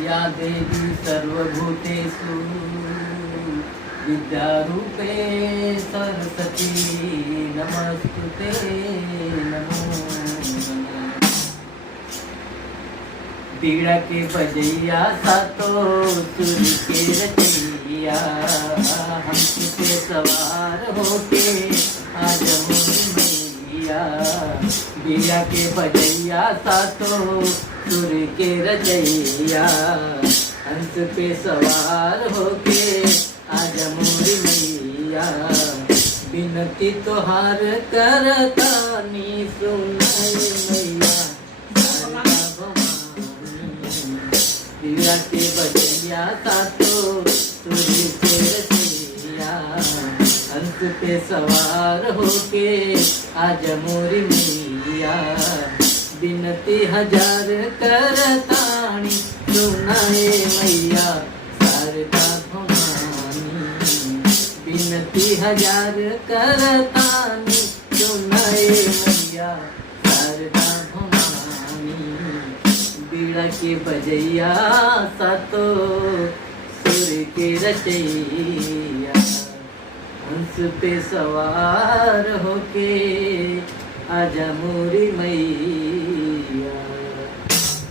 या देवी सर्वभूतेषु विद्यारूपे सरस्वती नमस्तुते नमो नमः। बीड़ा के बजैया सातो सुर के रचैया हम पे सवार होके आज मोर मैया। बीड़ा के बजैया सातो सुर के रचैया हंस पे सवार होके आज मोरी मैया। बिनती तोहार करतानी सुनाए मैया बीड़ा के बजैया सातो सुर के रचैया हंस पे सवार होके आज मोरी मैया। बिनती हजार करतानी सुनाए मैया शारदा भवानी। बिनती हजार करतानी सुनाए मैया शारदा भवानी। बीड़ा के बजैया सातो सुर के रचैया हंस पे सवार होके आजा मोरी मैया।